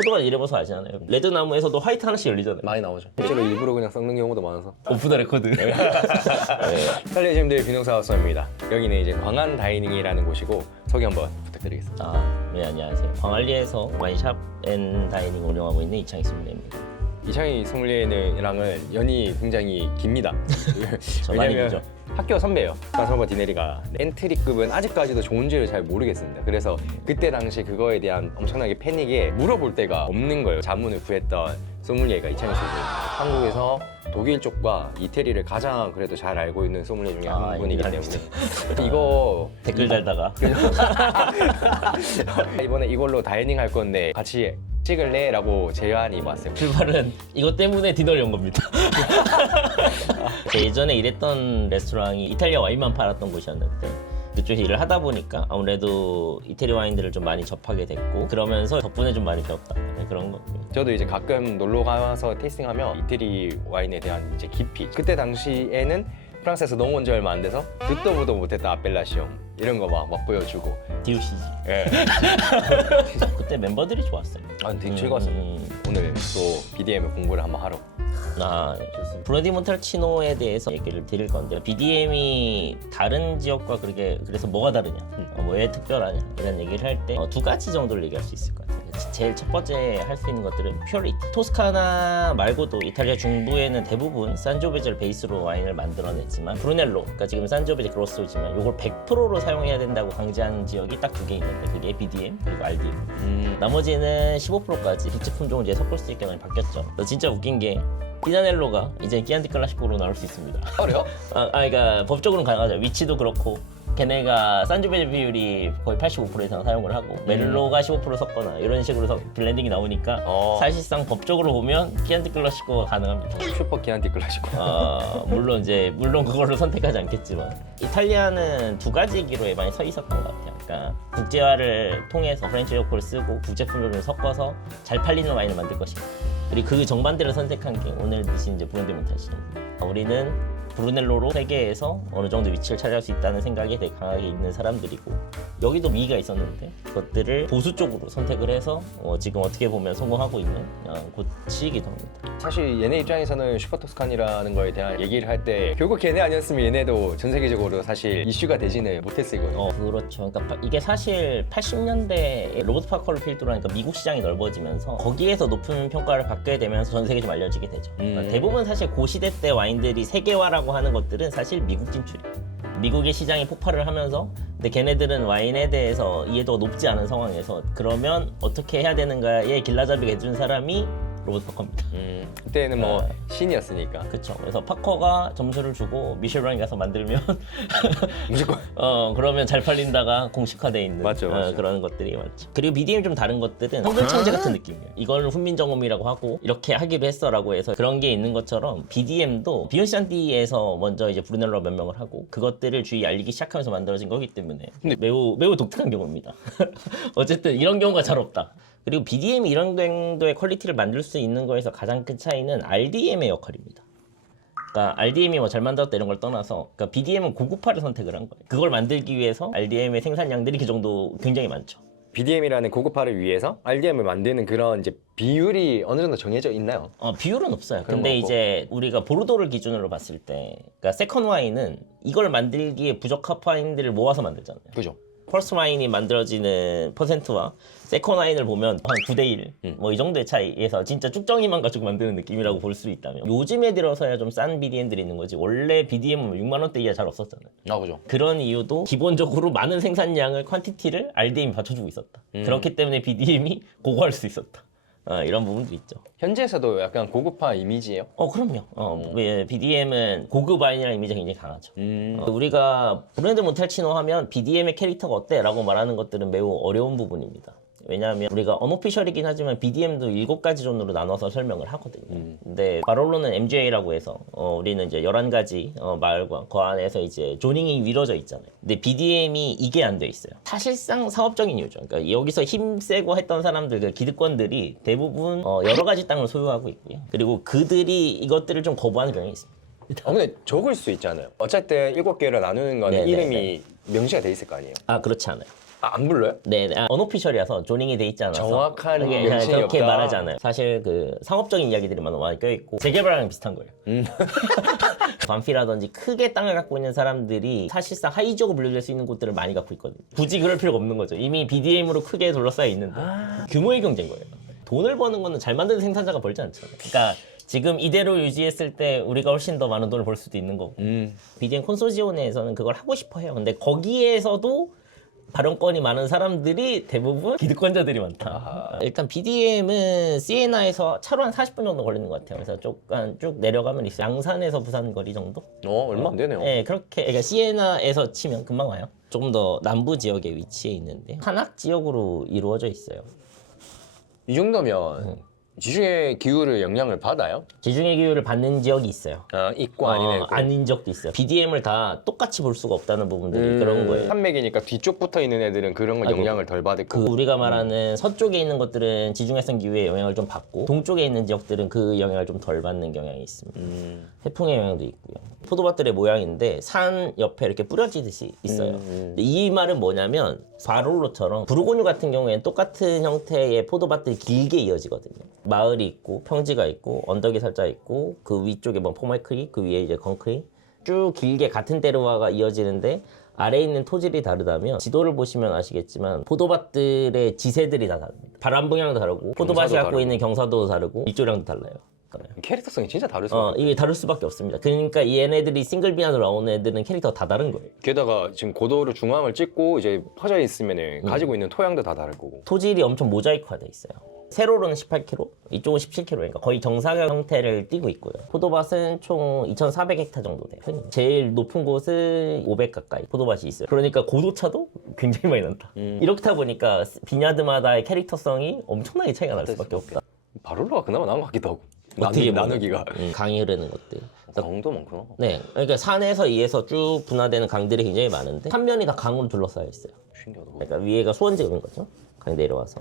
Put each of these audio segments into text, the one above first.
포도가 이래봐서 아시잖아요. 레드 나무에서도 화이트 하나씩 열리잖아요. 많이 나오죠. 실제로 일부러 그냥 썩는 경우도 많아서. 오프 더 레코드. 네. 이탈리아님들 비농사업소입니다. 여기는 이제 광안 다이닝이라는 곳이고 소개 한번 부탁드리겠습니다. 아, 네 안녕하세요. 광안리에서 와인샵 앤 다이닝 운영하고 있는 이창희 선배입니다. 이창희 소믈리에랑은 연이 굉장히 깁니다. 길죠. 학교 선배예요. 선바 디네리가 엔트리급은 아직까지도 좋은지를 잘 모르겠습니다. 그래서 그때 당시 그거에 대한 엄청나게 패닉에 물어볼 데가 없는 거예요. 자문을 구했던 소믈리에가 이창희 선배. 한국에서 독일 쪽과 이태리를 가장 그래도 잘 알고 있는 소믈리에 중에 한 아, 분이기 때문에 이거 댓글 달다가 이번에 이걸로 다이닝 할 건데 같이 찍을래? 라고 제안이 왔어요. 출발은 이것 때문에 디너를 연 겁니다. 제 예전에 일했던 레스토랑이 이탈리아 와인만 팔았던 곳이었는데 그쪽에서 일을 하다 보니까 아무래도 이태리 와인들을 좀 많이 접하게 됐고 그러면서 덕분에 좀 많이 배웠다 네, 그런 거. 저도 이제 가끔 놀러 가서 테이스팅하면 이태리 와인에 대한 이제 깊이 그때 당시에는 프랑스에서 넘어온 지 얼마 안 돼서 듣도 보도 못했던 아펠라시옹 이런 거 막 막 보여주고 디우시지. 예. 그때 멤버들이 좋았어요. 아 되게 즐거웠어요 음, 오늘 또 BDM의 공부를 한번 하러 아, 네, 좋습니다. 브로디 몬탈치노에 대해서 얘기를 드릴 건데요. BDM이 다른 지역과 그렇게 그래서 뭐가 다르냐, 어, 뭐왜 특별하냐 이런 얘기를 할때 어, 두 가지 정도를 얘기할 수 있을 것 같아요. 제일 첫 번째 할 수 있는 것들은 퓨리티. 토스카나 말고도 이탈리아 중부에는 대부분 산조베제를 베이스로 와인을 만들어냈지만 브루넬로, 그러니까 지금 산조베제 그로소지만 이걸 100%로 사용해야 된다고 강제한 지역이 딱 두 개 있는데 그게 BDM 그리고 RDM. 음, 나머지는 15%까지 비치 품종을 이제 섞을 수 있게 많이 바뀌었죠. 진짜 웃긴 게 피자넬로가 이제 끼안티 클라시코로 나올 수 있습니다. 그래요? 아, 아 그러니까 법적으로는 가능하죠. 위치도 그렇고 걔네가 산주베 비율이 거의 85% 이상 사용을 하고 멜로가 15% 섞거나 이런 식으로 서 블렌딩이 나오니까 어. 사실상 법적으로 보면 끼안티 클라시코가 가능합니다. 슈퍼 기안티 클라시코 아, 물론 이제 물론 그걸로 선택하지 않겠지만 이탈리아는 두 가지 기로에 많이 서 있었던 것 같아요. 그러니까 국제화를 통해서 프렌치 요코를 쓰고 국제 품종을 섞어서 잘 팔리는 와인을 만들 것이다. 그리고 그 정반대를 선택한 게 오늘 드신 이제 브론디 멘탈시입니다. 우리는 브루넬로로 세계에서 어느 정도 위치를 차지할 수 있다는 생각이 되게 강하게 있는 사람들이고 여기도 미가 있었는데 그것들을 보수 쪽으로 선택을 해서 어, 지금 어떻게 보면 성공하고 있는 어, 곳이기도 합니다. 사실 얘네 입장에서는 슈퍼 토스칸이라는 거에 대한 얘기를 할 때 결국 걔네 아니었으면 얘네도 전 세계적으로 사실 이슈가 되지는 못했을 거예요 어 그렇죠. 그러니까 파- 이게 사실 80년대 로버트 파커를 필두로 하니까 미국 시장이 넓어지면서 거기에서 높은 평가를 받게 되면서 전 세계 좀 알려지게 되죠. 그러니까 음. 대부분 사실 고 시대 때 와인들이 세계화 라고 하는 것들은 사실 미국 진출이에요. 미국의 시장이 폭발을 하면서 근데 걔네들은 와인에 대해서 이해도가 높지 않은 상황에서 그러면 어떻게 해야 되는가에 길라잡이가 해준 사람이 로버트 파커입니다. 음, 그때는 뭐 네. 신이었으니까 그렇죠. 그래서 파커가 점수를 주고 미셸 라인 가서 만들면 무조건 어 그러면 잘 팔린다가 공식화돼 있는 맞죠, 어, 맞죠. 그런 것들이 많죠. 그리고 BDM 좀 다른 것들은 한글 창제 같은 느낌이에요. 이걸 훈민정음이라고 하고 이렇게 하기로 했어라고 해서 그런 게 있는 것처럼 BDM도 비욘샨티에서 먼저 이제 브루넬로 명명을 하고 그것들을 주위 알리기 시작하면서 만들어진 거기 때문에 매우 매우 독특한 경우입니다. 어쨌든 이런 경우가 잘 없다. 그리고 BDM이 이런 정도의 퀄리티를 만들 수 있는 거에서 가장 큰 차이는 RDM의 역할입니다. 그러니까 RDM이 뭐 잘 만들었다 이런 걸 떠나서 그러니까 BDM은 고급화를 선택을 한 거예요. 그걸 만들기 위해서 RDM의 생산량들이 그 정도 굉장히 많죠. BDM이라는 고급화를 위해서 RDM을 만드는 그런 이제 비율이 어느 정도 정해져 있나요? 어, 비율은 없어요. 그런 근데 거 없고. 이제 우리가 보르도를 기준으로 봤을 때, 그러니까 세컨 와인은 이걸 만들기에 부적합 와인들을 모아서 만들잖아요. 그죠? 퍼스트 와인이 만들어지는 퍼센트와 세컨 와인을 보면 한 9대 1, 음. 뭐이 정도의 차이에서 진짜 쭉정이만 가지고 만드는 느낌이라고 볼 수 있다면 요즘에 들어서야 좀 싼 BDM들이 있는 거지 원래 BDM은 6만 원대 이하 잘 없었잖아요. 아 그죠. 그런 이유도 기본적으로 많은 생산량을 퀄티티를 RDM이 받쳐주고 있었다. 음. 그렇기 때문에 BDM이 고고할 수 있었다. 어, 이런 부분도 있죠. 현지에서도 약간 고급화 이미지예요. 어 그럼요. 어, 예, BDM은 고급 와인이라는 이미지가 굉장히 강하죠. 음. 어, 우리가 브랜드 몬탈치노 하면 BDM의 캐릭터가 어때? 라고 말하는 것들은 매우 어려운 부분입니다. 왜냐하면 우리가 언오피셜이긴 하지만 BDM도 일곱 가지 존으로 나눠서 설명을 하거든요. 음. 근데 바롤로는 MGA라고 해서 어, 우리는 이제 11가지 어, 마을과 그 안에서 이제 조닝이 이루어져 있잖아요. 근데 BDM이 이게 안 돼 있어요. 사실상 사업적인 이유죠. 그러니까 여기서 힘세고 했던 사람들, 그 기득권들이 대부분 어, 여러 가지 땅을 소유하고 있고요. 그리고 그들이 이것들을 좀 거부하는 경향이 있습니다. 아 근데 적을 수 있잖아요. 어쨌든 일곱 개를 나누는 거는 네네네. 이름이 명시가 돼 있을 거 아니에요. 아 그렇지 않아요. 아, 안 불러요? 네, 네. 아, 언오피셜이라서 조닝이 돼 있지 않아서 정확한 그게 명칭이 그렇게 없다. 말하지 않아요. 사실 그 상업적인 이야기들이 많이 많이 껴있고 재개발랑 비슷한 거예요. 음. 반피라든지 크게 땅을 갖고 있는 사람들이 사실상 하이지역으로 분류될 수 있는 곳들을 많이 갖고 있거든요. 굳이 그럴 필요가 없는 거죠. 이미 BDM으로 크게 둘러싸여 있는데 아. 규모의 경제인 거예요. 돈을 버는 거는 잘 만드는 생산자가 벌지 않잖아요. 그러니까 지금 이대로 유지했을 때 우리가 훨씬 더 많은 돈을 벌 수도 있는 거고 음. BDM 콘소지온에서는 그걸 하고 싶어 해요. 근데 거기에서도 발언권이 많은 사람들이 대부분 기득권자들이 많다. 일단 BDM은 시에나에서 차로 한 40분 정도 걸리는 것 같아요. 그래서 쭉, 한쭉 내려가면 있어요. 양산에서 부산 거리 정도? 어, 얼마 안 되네요. 네, 그렇게, 그러니까 시에나에서 치면 금방 와요. 조금 더 남부 지역에 위치해 있는데 산악 지역으로 이루어져 있어요. 이 정도면 음. 지중해 기후를 영향을 받아요? 지중해 기후를 받는 지역이 있어요. 아, 있고 아니면 어, 아닌 적도 있어요. BDM을 다 똑같이 볼 수가 없다는 부분들이 그런 거예요. 산맥이니까 뒤쪽 붙어 있는 애들은 그런 거 아이고. 영향을 덜 받을 그 거고. 우리가 말하는 서쪽에 있는 것들은 지중해성 기후의 영향을 좀 받고 동쪽에 있는 지역들은 그 영향을 좀 덜 받는 경향이 있습니다. 음. 태풍의 영향도 있고요. 포도밭들의 모양인데 산 옆에 이렇게 뿌려지듯이 있어요. 음, 음. 근데 이 말은 뭐냐면 바롤로처럼 부르고뉴 같은 경우에는 똑같은 형태의 포도밭들이 길게 이어지거든요. 마을이 있고 평지가 있고 언덕이 살짝 있고 그 위쪽에 뭐 포말크리 그 위에 이제 건크리 쭉 길게 같은 데르와가 이어지는데 아래에 있는 토질이 다르다면 지도를 보시면 아시겠지만 포도밭들의 지세들이 다 다릅니다. 바람 방향도 다르고 포도밭이 갖고 다르고. 있는 경사도 다르고 위조량도 달라요. 캐릭터성이 진짜 다를 수 어, 없어. 이게 다를 수밖에 없습니다. 그러니까 이 얘네들이 싱글 비안으로 나오는 애들은 캐릭터가 다 다른 거예요. 게다가 지금 고도로 중앙을 찍고 이제 퍼져 있으면은 가지고 있는 토양도 다 다를 거고. 토질이 엄청 모자이크화돼 있어요. 세로로는 18km, 이쪽은 17km, 그러니까 거의 정사각 형태를 띠고 있고요. 포도밭은 총 2,400헥타 정도 돼요. 제일 높은 곳은 500 가까이 포도밭이 있어요. 그러니까 고도차도 굉장히 많이 난다. 이렇다 보니까 비냐드마다의 캐릭터성이 엄청나게 차이가 날 수밖에 없다. 바롤로가 그나마 나은 것 같기도 하고. 어떻게 보면. 나누기가. 음, 강이 흐르는 것들. 강도 많구나. 네, 그러니까 산에서 이에서 쭉 분화되는 강들이 굉장히 많은데 한 면이 다 강으로 둘러싸여 있어요. 신기하다. 그러니까 위에가 수원지역인 거죠. 강이 내려와서.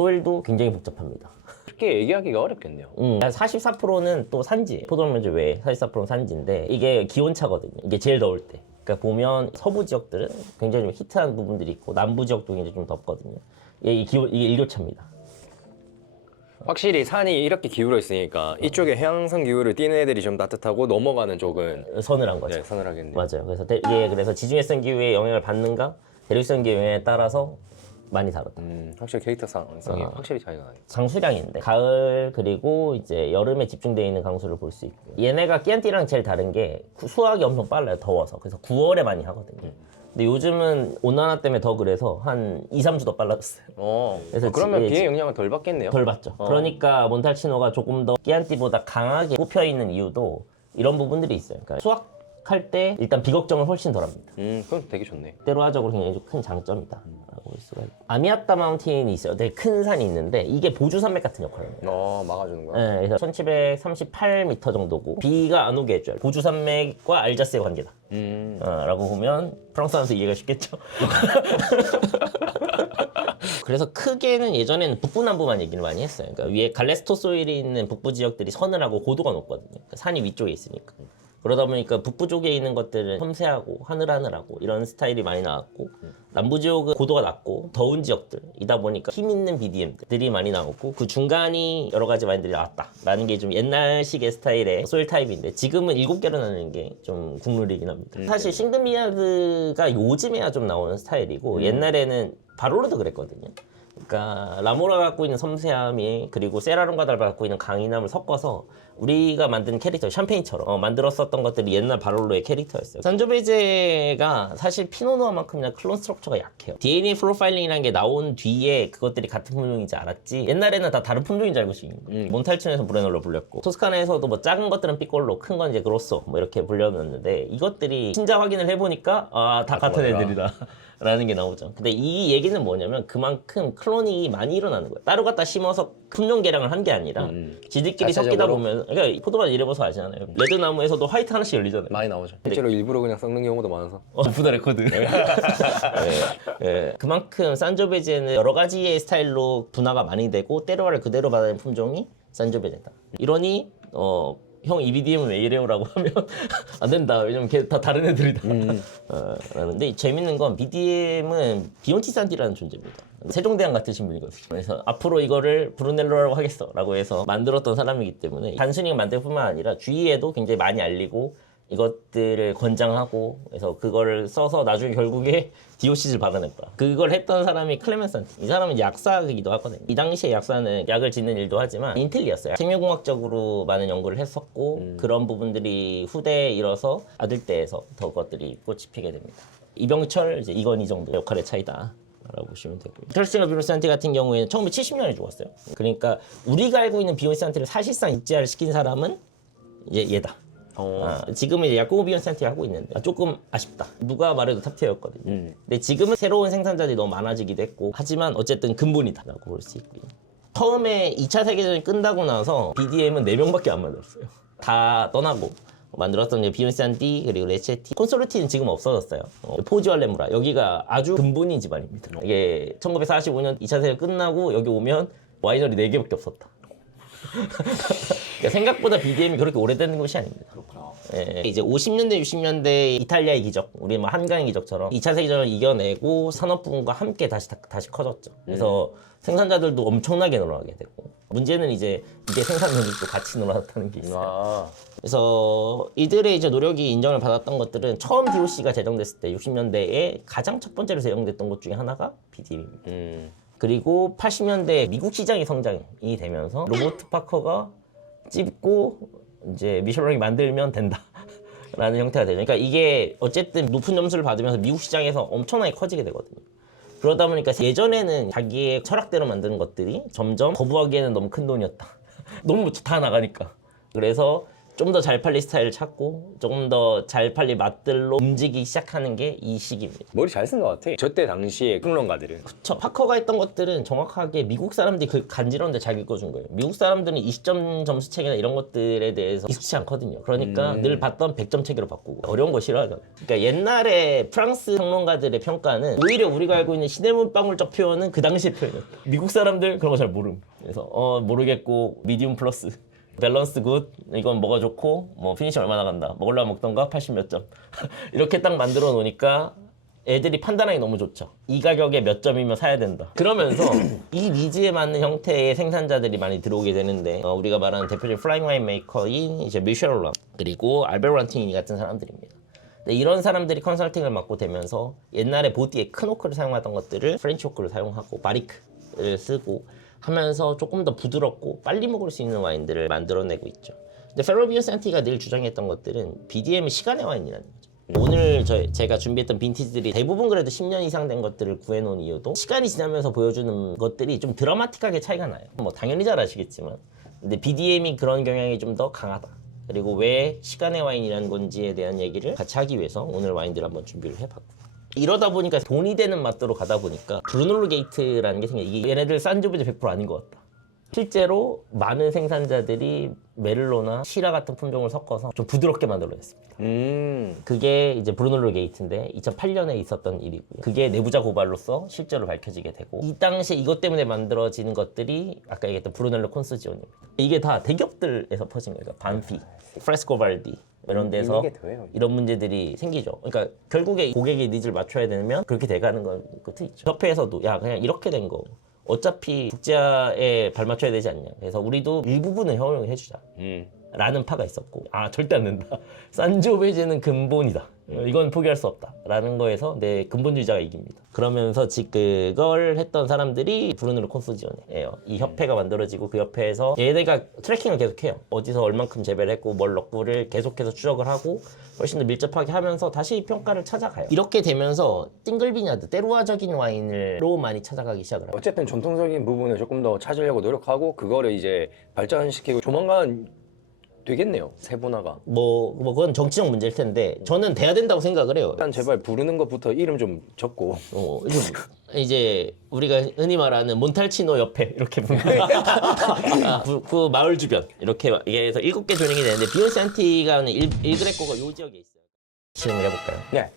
소일도 굉장히 복잡합니다. 쉽게 얘기하기가 어렵겠네요. 음, 44%는 또 산지. 포도면제 외에 44%는 산지인데 이게 기온차거든요. 이게 제일 더울 때. 그러니까 보면 서부 지역들은 굉장히 좀 히트한 부분들이 있고 남부 지역도 굉장히 좀 덥거든요. 이게 이 기온 이게 일교차입니다. 확실히 산이 이렇게 기울어 있으니까 이쪽에 해양성 기후를 띠는 애들이 좀 따뜻하고 넘어가는 쪽은 서늘한 거죠. 네, 서늘하겠네요. 맞아요. 그래서 대- 이게 그래서 지중해성 기후의 영향을 받는가 대륙성 기후의 영향에 따라서 많이 다르다. 음, 확실히 캐릭터성이 어. 확실히 차이가 나요. 장수량인데. 가을 그리고 이제 여름에 집중되어 있는 강수를 볼 수 있고 얘네가 끼안띠랑 제일 다른 게 구- 수확이 엄청 빨라요 더워서. 그래서 9월에 많이 하거든요. 근데 요즘은 온난화 때문에 더 그래서 한 2, 3주 더 빨라졌어요. 어, 그래서 어, 그러면 지- 비의 지- 영향을 덜 받겠네요. 덜 받죠. 그러니까 몬탈치노가 조금 더 끼안띠보다 강하게 꼽혀 있는 이유도 이런 부분들이 있어요. 그러니까 수확 할 때 일단 비걱정을 훨씬 덜합니다 음, 그건 되게 좋네. 때로화적으로 굉장히 좀큰 장점이다 라고 볼 수가 있고 아미아따 마운틴이 있어요 되게 큰 산이 있는데 이게 보주 산맥 같은 역할을 해요 어, 막아주는 거야. 네, 그래서 1738m 정도고 비가 안 오게 해줘요. 보주 산맥과 알자스의 관계다. 음, 어, 라고 보면 프랑스 사람도 이해가 쉽겠죠. 그래서 크게는 예전에는 북부 남부만 얘기를 많이 했어요. 그러니까 위에 갈레스토 소일이 있는 북부 지역들이 서늘하고 고도가 높거든요. 그러니까 산이 위쪽에 있으니까. 그러다 보니까 북부 쪽에 있는 것들은 섬세하고 하늘하늘하고 이런 스타일이 많이 나왔고 남부 지역은 고도가 낮고 더운 지역들이다 보니까 힘 있는 BDM들이 많이 나왔고 그 중간이 여러 가지 마인들이 나왔다라는 게 좀 옛날식의 스타일의 소일 타입인데 지금은 일곱 개로 나누는 게 좀 국룰이긴 합니다. 사실 싱드미아드가 요즘에야 좀 나오는 스타일이고 옛날에는 바롤로도 그랬거든요. 그러니까 라모라 갖고 있는 섬세함이 그리고 세라론과 달바 갖고 있는 강인함을 섞어서 우리가 만든 캐릭터 샴페인처럼 어, 만들었었던 것들이 옛날 바롤로의 캐릭터였어요. 산조베제가 사실 피노누아만큼이나 클론 스트럭처가 약해요. DNA 프로파일링이라는 게 나온 뒤에 그것들이 같은 품종인지 알았지. 옛날에는 다 다른 품종인 줄 알고 있는 거예요. 몬탈춘에서 브레놀로 불렸고 토스카나에서도 뭐 작은 것들은 삐꼴로 큰 건 이제 그로소 뭐 이렇게 불렸는데 이것들이 신자 확인을 해보니까 아 다 같은. 애들이다. 라는 게 나오죠. 근데 이 얘기는 뭐냐면 그만큼 클로닝이 많이 일어나는 거예요. 따로 갖다 심어서 품종 개량을 한 게 아니라 음. 지들끼리 섞이다 자체적으로? 보면 그러니까 이 포도밭 이래봐서 아시잖아요. 레드 나무에서도 화이트 하나씩 열리잖아요. 많이 나오죠. 실제로 일부러 그냥 썩는 경우도 많아서. 어, 부다 레코드. 예, 예. 그만큼 산조베제는 여러 가지의 스타일로 분화가 많이 되고 때로화를 그대로 받아낸 품종이 산조베제다. 이러니 어, 형이 BDM은 왜 이래요라고 하면 안 된다. 왜냐면 걔 다 다른 애들이다. 음. 어, 라는데 재밌는 건 BDM은 비욘티 산디라는 존재입니다. 세종대왕 같은 신분이거든요. 그래서 앞으로 이거를 브루넬로라고 하겠어라고 해서 만들었던 사람이기 때문에 단순히 만들 뿐만 아니라 주위에도 굉장히 많이 알리고 이것들을 권장하고 그래서 그거를 써서 나중에 결국에 DOC를 받아냈다. 그걸 했던 사람이 클레멘산티. 이 사람은 약사이기도 하거든요. 이 당시에 약사는 약을 짓는 일도 하지만 인텔리였어요. 생명공학적으로 많은 연구를 했었고 그런 부분들이 후대에 이뤄서 아들 때에서 더 그것들이 꽃이 피게 됩니다. 이병철, 이제 이건희 정도 역할의 차이다. 라고 보시면 되고요. 털싱어 비욘산티 같은 경우에는 1970년에 죽었어요. 그러니까 우리가 알고 있는 비욘산티를 사실상 육지화를 시킨 사람은 이제 얘다. 어. 아, 지금은 이제 야코보 비욘산티 하고 있는데 아, 조금 아쉽다. 누가 말해도 탑티어였거든요. 음. 근데 지금은 새로운 생산자들이 너무 많아지기도 했고 하지만 어쨌든 근본이다라고 볼 수 있고요. 처음에 2차 세계전이 끝나고 나서 BDM은 4명밖에 안 만들었어요. 다 떠나고 만들었던 이제 비욘산티 그리고 레체티 콘솔티는 지금 없어졌어요. 어, 포지와 레무라 여기가 아주 근본인 집안입니다. 이게 1945년 2차 세계 끝나고 여기 오면 와이너리 4개밖에 없었다. 그러니까 생각보다 BDM이 그렇게 오래된 것이 아닙니다. 그렇구나. 예, 이제 50년대, 60년대 이탈리아의 기적, 우리 뭐 한강의 기적처럼 2차 세계전을 이겨내고 산업 부분과 함께 다시 다, 다시 커졌죠. 그래서 생산자들도 엄청나게 늘어나게 되고 문제는 이제 이게 생산 능력도 같이 늘어났다는 게 있어요. 아. 그래서 이들의 이제 노력이 인정을 받았던 것들은 처음 DOC가 제정됐을 때 60년대에 가장 첫 번째로 제정됐던 것 중에 하나가 BDM입니다. 음. 그리고 80년대 미국 시장이 성장이 되면서 로버트 파커가 찝고 이제 미션러닝 만들면 된다. 라는 형태가 되죠. 그러니까 이게 어쨌든 높은 점수를 받으면서 미국 시장에서 엄청나게 커지게 되거든요. 그러다 보니까 예전에는 자기의 철학대로 만드는 것들이 점점 거부하기에는 너무 큰 돈이었다. 너무 다 나가니까. 그래서 좀 더 잘 팔릴 스타일을 찾고 조금 더 잘 팔릴 맛들로 움직이기 시작하는 게 이 시기입니다. 머리 잘 쓴 것 같아. 저때 당시에 평론가들은 저 파커가 했던 것들은 정확하게 미국 사람들이 그 간지러운데 잘 읽어준 거예요. 미국 사람들은 20점 점수 책이나 이런 것들에 대해서 익숙치 않거든요. 그러니까 늘 봤던 100점 책으로 바꾸고 어려운 거 싫어하잖아요. 그러니까 옛날에 프랑스 평론가들의 평가는 오히려 우리가 알고 있는 시네문 방울적 표현은 그 당시의 표현이었다. 미국 사람들 그런 거 잘 모름. 그래서 어 모르겠고 미디움 플러스. 밸런스 굿 이건 뭐가 좋고 뭐 피니시 얼마나 간다 먹으려면 먹던가 80 몇 점 이렇게 딱 만들어 놓으니까 애들이 판단하기 너무 좋죠. 이 가격에 몇 점이면 사야 된다. 그러면서 이 니즈에 맞는 형태의 생산자들이 많이 들어오게 되는데 어, 우리가 말하는 대표적인 플라잉 와인 메이커인 이제 미셸 그리고 알베르 란티니 같은 사람들입니다. 근데 이런 사람들이 컨설팅을 맡고 되면서 옛날에 보디에 큰 호크를 사용하던 것들을 프렌치 호크를 사용하고 바리크를 쓰고 하면서 조금 더 부드럽고 빨리 먹을 수 있는 와인들을 만들어내고 있죠. 근데 페로비오 산티가 늘 주장했던 것들은 BDM이 시간의 와인이라는 거죠. 오늘 저, 제가 준비했던 빈티지들이 대부분 그래도 10년 이상 된 것들을 구해놓은 이유도 시간이 지나면서 보여주는 것들이 좀 드라마틱하게 차이가 나요. 뭐 당연히 잘 아시겠지만. 근데 BDM이 그런 경향이 좀 더 강하다. 그리고 왜 시간의 와인이라는 건지에 대한 얘기를 같이 하기 위해서 오늘 와인들을 한번 준비를 해봤고. 이러다 보니까 돈이 되는 맛도로 가다 보니까 브루놀로 게이트라는 게 생겨. 이게 얘네들 산조베제 100% 아닌 것 같다. 실제로 많은 생산자들이 메를로나 시라 같은 품종을 섞어서 좀 부드럽게 만들어냈습니다. 음. 그게 이제 브루놀로 게이트인데 2008년에 있었던 일이고요. 그게 내부자 고발로서 실제로 밝혀지게 되고 이 당시에 이것 때문에 만들어지는 것들이 아까 얘기했던 브루넬로 콘스지온입니다. 이게 다 대기업들에서 퍼진 거예요. 그러니까 반피, 프레스코발디 이런 데서 이게 더해요. 이런 문제들이 생기죠. 그러니까 결국에 고객의 니즈를 맞춰야 되면 그렇게 돼가는 건 것도 있죠. 협회에서도 야 그냥 이렇게 된 거. 어차피 국제화에 발맞춰야 되지 않냐. 그래서 우리도 일부분은 허용을 해주자. 음. 라는 파가 있었고 아 절대 안 된다 산조 베제는 근본이다 어, 이건 포기할 수 없다 라는 거에서 내 근본주의자가 이깁니다. 그러면서 그걸 했던 사람들이 브루노르 콘소지온이에요. 이 협회가 만들어지고 그 협회에서 얘네가 트래킹을 계속해요. 어디서 얼만큼 재배를 했고 뭘 넣고를 계속해서 추적을 하고 훨씬 더 밀접하게 하면서 다시 평가를 찾아가요. 이렇게 되면서 띵글비냐드 때루아적인 와인을로 많이 찾아가기 시작을 해요 어쨌든 전통적인 부분을 조금 더 찾으려고 노력하고 그거를 이제 발전시키고 조만간 되겠네요. 세분화가. 뭐, 뭐 그건 정치적 문제일 텐데 저는 돼야 된다고 생각을 해요 일단 제발 부르는 것부터 이름 좀 적고 어, 이제, 이제 우리가 흔히 말하는 몬탈치노 옆에 이렇게. 아, 그, 그 마을 주변 이렇게 이게 해서 일곱 개 조링이 되는데 비욘시 안티가 일, 일그레코가 요 지역에 있어요. 시음을 해볼까요? 네.